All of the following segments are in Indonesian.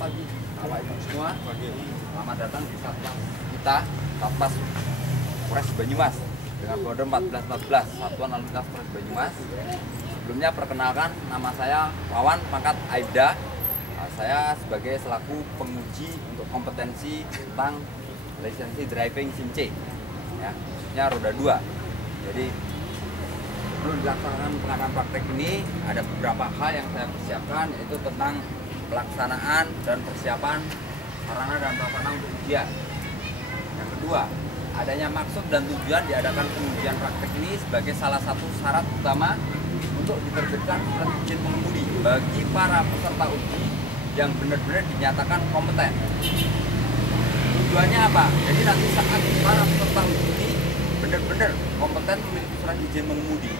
pagi Bapak Ibu semua. Selamat datang di Satpas kita, Satpas Polres Banyumas dengan kode 1414 Satuan Lalu Lintas Polres Banyumas. Sebelumnya perkenalkan, nama saya Wawan pangkat Aibda. Saya sebagai selaku penguji untuk kompetensi tentang lisensi driving SIM C, ya, khususnya roda 2. Jadi sebelum dilaksanakan pengadaan praktek ini ada beberapa hal yang saya persiapkan, yaitu tentang pelaksanaan dan persiapan sarana dan prasarana untuk ujian. Yang kedua, adanya maksud dan tujuan diadakan pengujian praktek ini sebagai salah satu syarat utama untuk diterbitkan surat izin mengemudi bagi para peserta uji yang benar-benar dinyatakan kompeten. Tujuannya apa? Jadi nanti saat para peserta uji ini benar-benar kompeten memiliki surat izin mengemudi,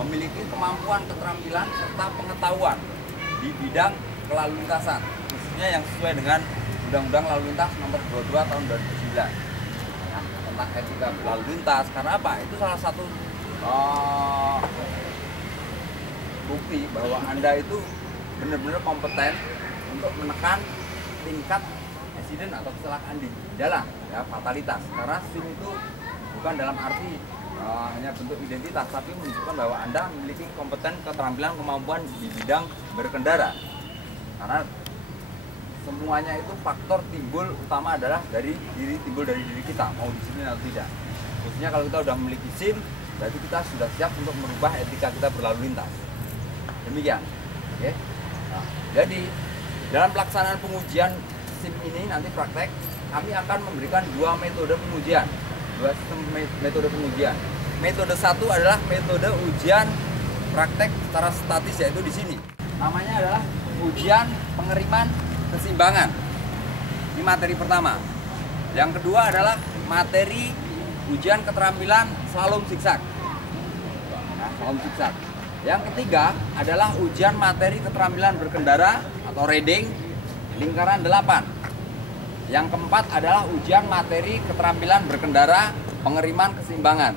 memiliki kemampuan, keterampilan, serta pengetahuan di bidang kelalu lintasan, khususnya yang sesuai dengan Undang-Undang Lalu Lintas Nomor 22 Tahun 2009 tentang etika berlalu lintas. Karena apa? Itu salah satu bukti bahwa Anda itu benar-benar kompeten untuk menekan tingkat insiden atau kecelakaan di jalan, ya, fatalitas. Karena SIM itu bukan dalam arti hanya bentuk identitas, tapi menunjukkan bahwa Anda memiliki kompeten, keterampilan, kemampuan di bidang berkendara. Karena semuanya itu faktor timbul utama adalah timbul dari diri kita, mau disiplin atau tidak. Khususnya kalau kita sudah memiliki SIM, berarti kita sudah siap untuk merubah etika kita berlalu lintas. Demikian. Oke. Nah, jadi dalam pelaksanaan pengujian SIM ini nanti praktek, kami akan memberikan dua metode pengujian, dua sistem metode pengujian. Metode satu adalah metode ujian praktek secara statis, yaitu di sini. Namanya adalah ujian pengeriman keseimbangan. Ini materi pertama. Yang kedua adalah materi ujian keterampilan slalom zigzag. Nah, slalom zigzag. Yang ketiga adalah ujian materi keterampilan berkendara atau riding lingkaran 8. Yang keempat adalah ujian materi keterampilan berkendara pengeriman keseimbangan.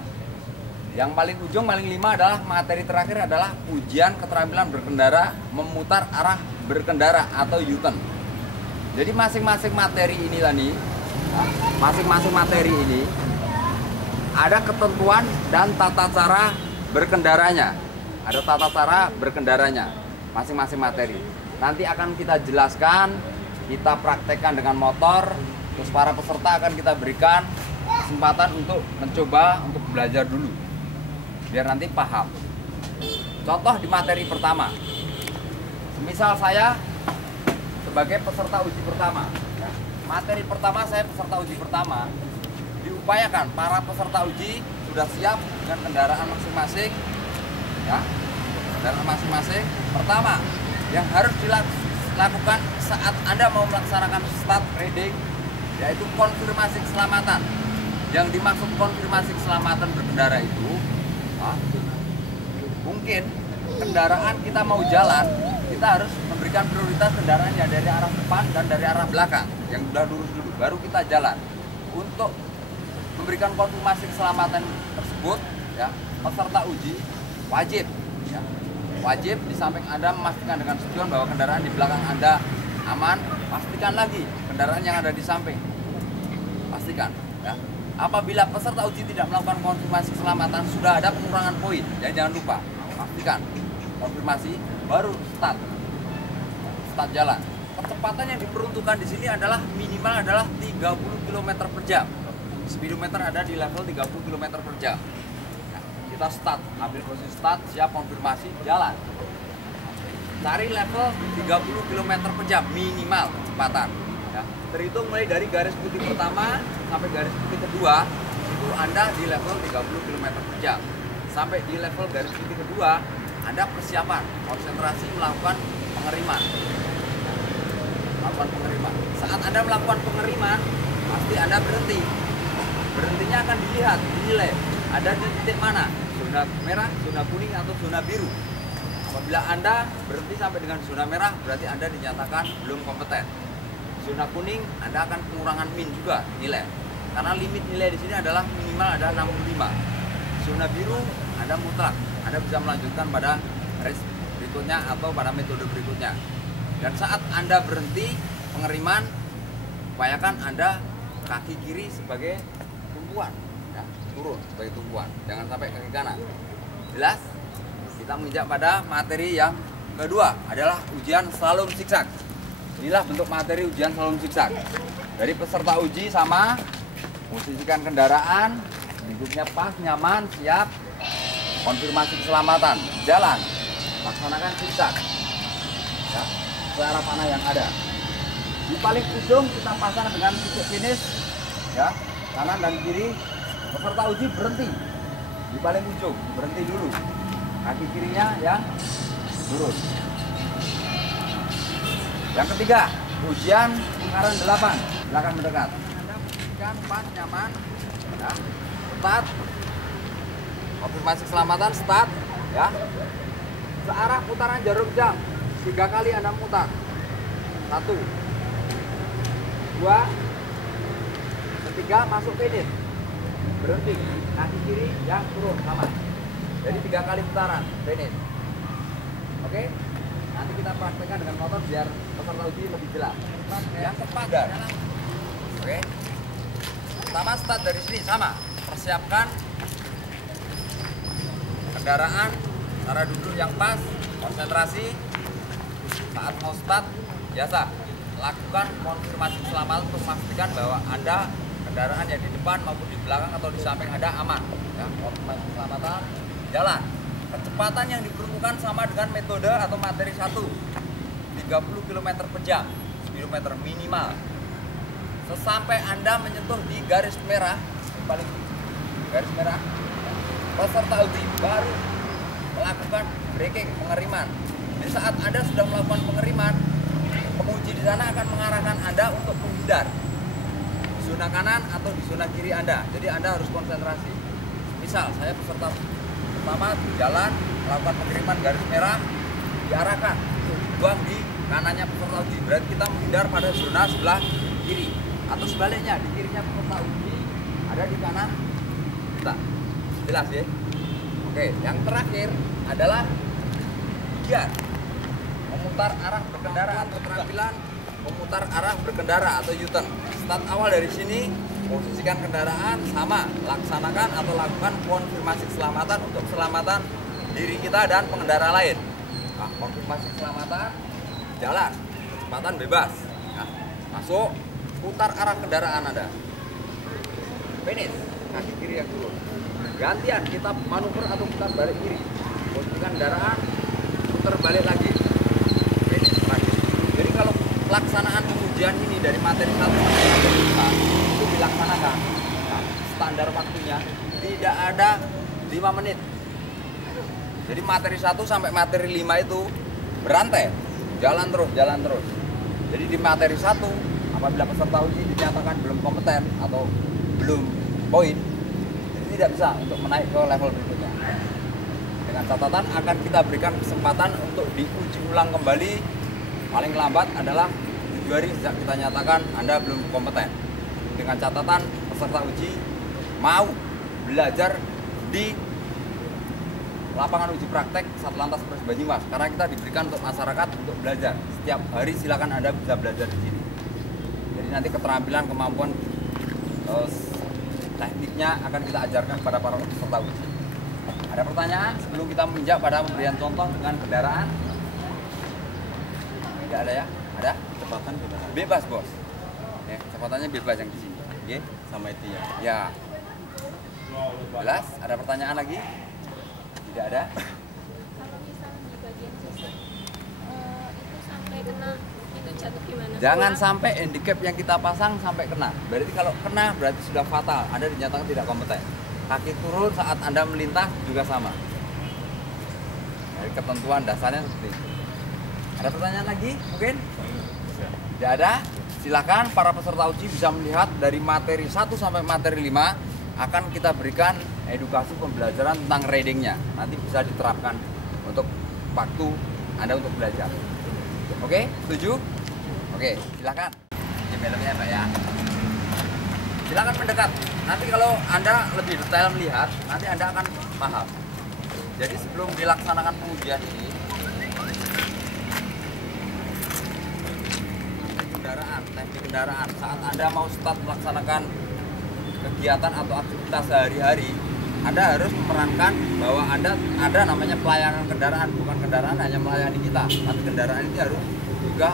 Yang paling ujung, paling 5 adalah materi terakhir adalah ujian keterampilan berkendara memutar arah berkendara atau U-turn. Jadi masing-masing materi ini nih, masing-masing materi ini ada ketentuan dan tata cara berkendaranya. Ada tata cara berkendaranya masing-masing materi. Nanti akan kita jelaskan, kita praktekkan dengan motor, terus para peserta akan kita berikan kesempatan untuk mencoba, untuk belajar dulu, biar nanti paham. Contoh di materi pertama, misal saya sebagai peserta uji pertama, ya, materi pertama saya peserta uji pertama, diupayakan para peserta uji sudah siap dengan kendaraan masing-masing, ya, kendaraan masing-masing. Pertama yang harus dilakukan saat Anda mau melaksanakan start riding, yaitu konfirmasi keselamatan. Yang dimaksud konfirmasi keselamatan berkendara itu, mungkin kendaraan kita mau jalan, kita harus memberikan prioritas kendaraan yang dari arah depan dan dari arah belakang, yang sudah lurus dulu, baru kita jalan. Untuk memberikan konfirmasi keselamatan tersebut, ya, peserta uji wajib, ya, wajib di samping Anda memastikan dengan tujuan bahwa kendaraan di belakang Anda aman, pastikan lagi kendaraan yang ada di samping, pastikan, ya. Apabila peserta uji tidak melakukan konfirmasi keselamatan, sudah ada pengurangan poin, ya, jangan lupa pastikan konfirmasi baru start jalan. Kecepatan yang diperuntukkan di sini adalah minimal adalah 30 km per jam. Speedometer ada di level 30 km per jam. Nah, kita start, ambil posisi start, siap konfirmasi, jalan. Cari level 30 km per jam minimal kecepatan. Ya, terhitung mulai dari garis putih pertama sampai garis putih kedua, itu Anda di level 30 km per jam. Sampai di level garis putih kedua, Anda persiapan, konsentrasi melakukan pengeriman. Melakukan pengeriman. Saat Anda melakukan pengeriman, pasti Anda berhenti. Berhentinya akan dilihat, dinilai. Ada di titik mana? Zona merah, zona kuning, atau zona biru. Apabila Anda berhenti sampai dengan zona merah, berarti Anda dinyatakan belum kompeten. Zona kuning, Anda akan pengurangan min juga nilai. Karena limit nilai di sini adalah minimal ada 65. Zona biru, Anda mutlak. Anda bisa melanjutkan pada race berikutnya atau pada metode berikutnya. Dan saat Anda berhenti, pengeriman, upayakan Anda kaki kiri sebagai tumpuan, ya, turun sebagai tumpuan, jangan sampai kaki kanan. Jelas? Kita menginjak pada materi yang kedua adalah ujian slalom zigzag. Inilah bentuk materi ujian slalom zigzag. Dari peserta uji sama, posisikan kendaraan, duduknya pas, nyaman, siap, konfirmasi keselamatan, jalan, laksanakan zigzag, ya, ke arah panah yang ada. Di paling ujung kita pasang dengan titik finish, ya, kanan dan kiri. Peserta uji berhenti di paling ujung, berhenti dulu, kaki kirinya yang turun. Yang ketiga, ujian lingkaran 8, silakan mendekat. Anda posisikan pas, nyaman, ya, start, konfirmasi keselamatan, start, ya, searah putaran jarum jam, 3 kali Anda mutar, 1, 2, ketiga, masuk finish, berhenti, kaki kiri yang turun sama, jadi 3 kali putaran, finish. Oke, nanti kita praktekkan dengan motor biar peserta uji lebih jelas. Yang keempat, oke, pertama start dari sini sama, persiapkan kendaraan, cara duduk yang pas, konsentrasi. Saat mau start, biasa lakukan konfirmasi keselamatan untuk memastikan bahwa Anda, kendaraan yang di depan maupun di belakang atau di samping Anda aman. Ya, konfirmasi keselamatan, jalan. Kecepatan yang diperlukan sama dengan metode atau materi 1, 30 km per jam, speedometer minimal. Sesampai Anda menyentuh di garis merah, paling garis merah, peserta uji baru melakukan braking, pengeriman. Di saat Anda sudah melakukan pengeriman, penguji di sana akan mengarahkan Anda untuk menghindar di zona kanan atau di zona kiri Anda. Jadi Anda harus konsentrasi. Misal saya peserta pertama jalan melakukan pengiriman garis merah, diarahkan untuk dibuang di kanannya peserta uji. Berarti kita menghindar pada zona sebelah kiri, atau sebaliknya di kirinya peserta uji ada di kanan kita. Jelas ya? Oke, yang terakhir adalah ujian memutar arah berkendara atau keterampilan memutar arah berkendara atau U-turn. Start awal dari sini, posisikan kendaraan sama, laksanakan atau lakukan konfirmasi keselamatan untuk keselamatan diri kita dan pengendara lain. Nah, konfirmasi keselamatan, jalan, kecepatan bebas. Nah, masuk, putar arah kendaraan Anda. Finish, kaki kiri yang turun. Gantian, kita manuver atau putar balik kiri. Posisikan kendaraan, putar balik lagi. Finish lagi. Jadi kalau pelaksanaan pengujian ini dari materi 1 sampai materi 5 itu dilaksanakan, nah, standar waktunya tidak ada 5 menit. Jadi materi 1 sampai materi 5 itu berantai, jalan terus. Jadi di materi 1 apabila peserta uji dinyatakan belum kompeten atau belum poin, jadi tidak bisa untuk menaik ke level berikutnya. Dengan catatan akan kita berikan kesempatan untuk diuji ulang kembali paling lambat adalah 7 hari sejak kita nyatakan Anda belum kompeten. Dengan catatan peserta uji mau belajar di lapangan uji praktek Satlantas Polres Banyumas, karena kita diberikan untuk masyarakat untuk belajar. Setiap hari silakan Anda bisa belajar di sini. Jadi nanti keterampilan, kemampuan, tekniknya akan kita ajarkan kepada para peserta uji. Ada pertanyaan sebelum kita menginjak pada pemberian contoh dengan kendaraan? Tidak ada ya? Ada? Kecepatan gimana? Bebas bos. Ya, kecepatannya bebas yang di sini. Oke? Sama itu ya. Ya. Jelas? Ada pertanyaan lagi? Tidak ada? Kalau misalnya di bagian sisi itu sampai kena itu jatuh gimana? Jangan Pulang? sampai handicap yang kita pasang sampai kena. Berarti kalau kena berarti sudah fatal. Anda dinyatakan tidak kompeten. Kaki turun saat Anda melintas juga sama. Dari ketentuan dasarnya seperti itu. Ada pertanyaan lagi mungkin? Tidak ada? Silakan para peserta uji bisa melihat dari materi 1 sampai materi 5 akan kita berikan edukasi pembelajaran tentang ridingnya. Nanti bisa diterapkan untuk waktu Anda untuk belajar. Oke, setuju? Oke, silakan. Ini filmnya Pak ya. Silakan mendekat. Nanti kalau Anda lebih detail melihat, nanti Anda akan paham. Jadi sebelum dilaksanakan pengujian ini, kendaraan di kendaraan. Saat Anda mau start melaksanakan kegiatan atau aktivitas sehari-hari, Anda harus memerankan bahwa Anda ada namanya pelayanan kendaraan, bukan kendaraan hanya melayani kita, tapi kendaraan ini harus juga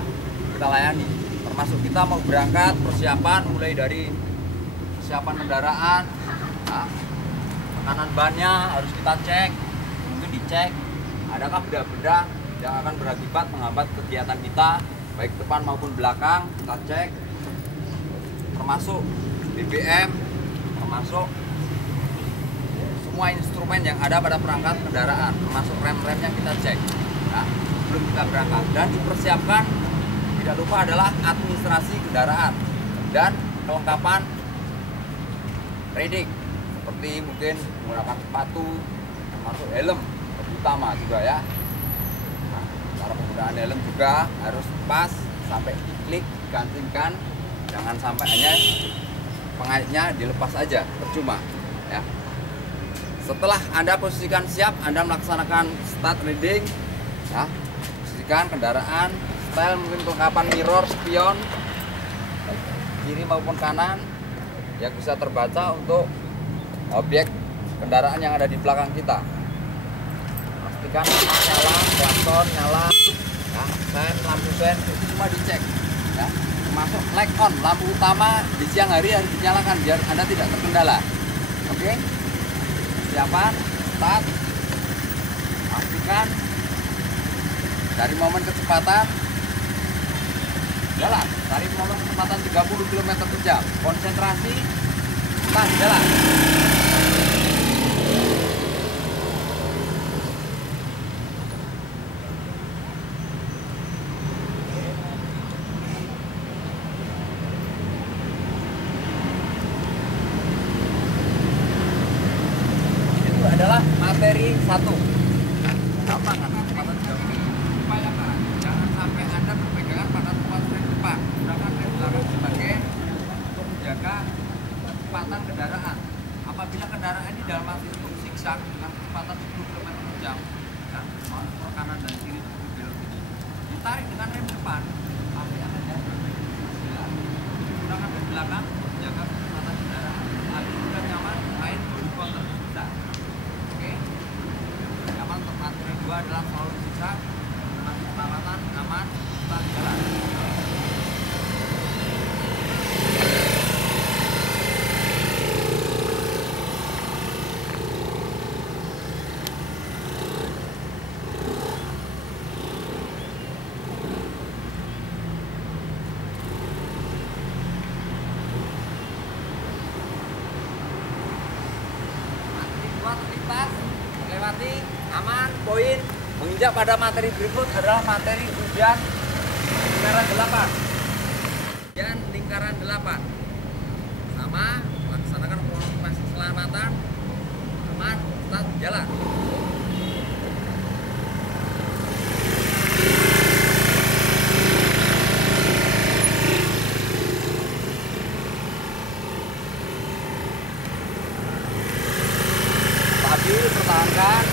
kita layani. Termasuk kita mau berangkat, persiapan mulai dari persiapan kendaraan, nah, tekanan bannya harus kita cek, mungkin dicek adakah benda-benda yang akan berakibat menghambat kegiatan kita, baik depan maupun belakang, kita cek, termasuk BBM, termasuk semua instrumen yang ada pada perangkat kendaraan, termasuk rem-remnya kita cek ya, sebelum kita berangkat. Dan dipersiapkan, tidak lupa adalah administrasi kendaraan dan kelengkapan riding, seperti mungkin menggunakan sepatu, termasuk helm terutama juga ya. Nah, cara penggunaan helm juga harus pas sampai diklik, digantingkan, jangan sampai hanya pengaitnya dilepas aja, percuma ya. Setelah Anda posisikan siap, Anda melaksanakan start riding ya, posisikan kendaraan, setel mungkin kelengkapan mirror, spion kiri maupun kanan yang bisa terbaca untuk objek kendaraan yang ada di belakang kita. Pastikan nyala, klakson nyala ya, sen, lampu sen itu semua dicek ya. Termasuk light on, lampu utama di siang hari harus dinyalakan biar Anda tidak terkendala. Oke? Siapan, start, pastikan dari momen kecepatan jalan, dari momen kecepatan 30 km per jam, konsentrasi, start, jalan. Adalah materi 1. Gampang kan? Kecepatan 30. Upayakan jangan sampai Anda berpegangan pada tempat rem depan. Gunakan rem belakang sebagai untuk menjaga kecepatan kendaraan. Apabila kendaraan ini dalam arti untuk zigzag dengan kecepatan 10 km per jam, ya, ke kanan dan kiri belok ini, ditarik dengan rem depan, tapi akan jatuh. Gunakan rem belakang untuk menjaga kecepatan kendaraan. Tapi sudah nyaman, main motor sudah. Nyaman untuk materi 2 adalah selalu zigzag, masih perawatan, aman, kita jalan. Materi 2 terlintas, melewati aman, poin. Menginjak pada materi berikut adalah materi ujian lingkaran 8. Ujian lingkaran 8 sama, laksanakan proses keselamatan, aman, start, jalan. Stabil, pertahankan.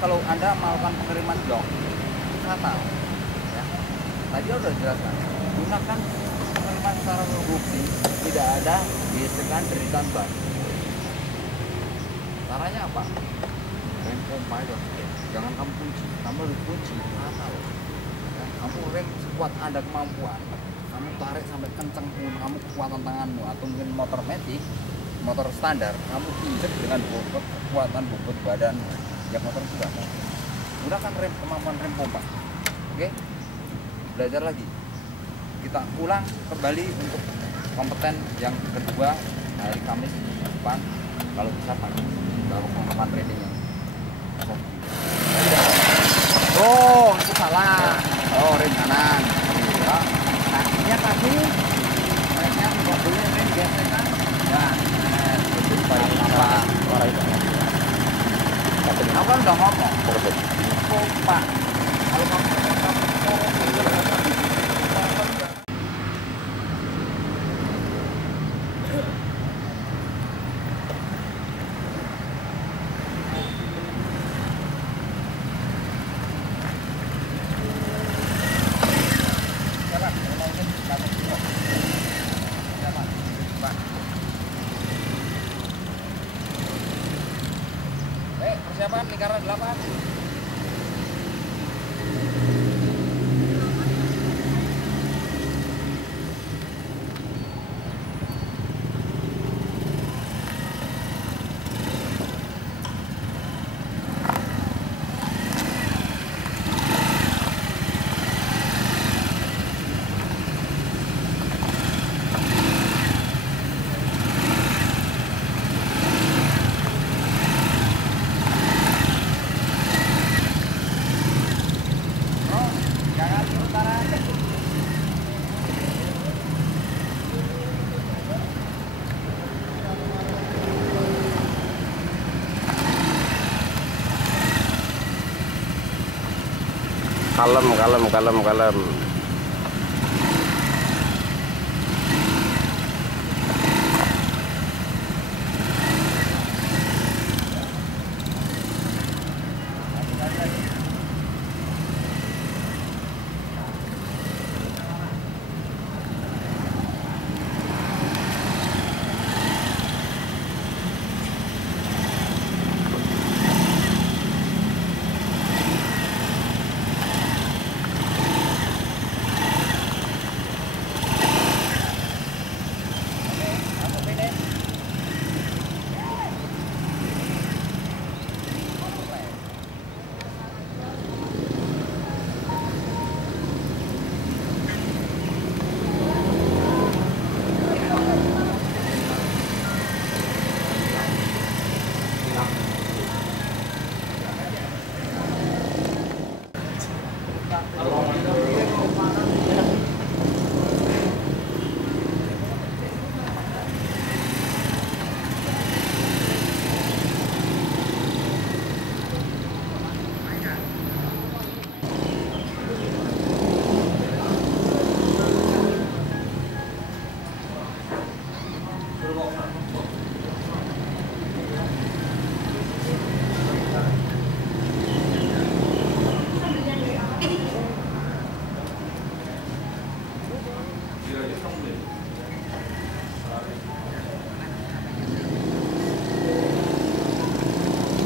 kalau Anda melakukan pengiriman blok fatal. Ya. Tadi udah jelaskan. Gunakan pengiriman secara bukti, tidak ada gesekan deritan ban. Caranya apa? Rem pompa itu jangan kamu kunci, kamu harus kunci fatal. Ya. Kamu rem sekuat Anda kemampuan. Kamu tarik sampai kencang pun kamu kekuatan tanganmu, atau mungkin motor matic, motor standar, kamu injek dengan bobot kekuatan bobot badan ya motor juga. Gunakan rem, kemampuan rem pompa. Oke, belajar lagi. Kita ulang kembali untuk kompeten yang kedua hari Kamis depan, kalau bisa pagi baru penerapan trainingnya. Oh, itu salah. Oh, rem kanan. Ya. Kakinya tadi remnya tidak boleh rem gesekan. Ya, itu apa? Suara itu. Aku kan udah ngomong. Pompa. Kalau kamu persiapan lingkaran 8. Kalem.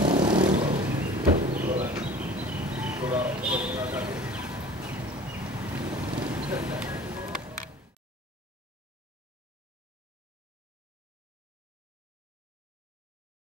Terima kasih.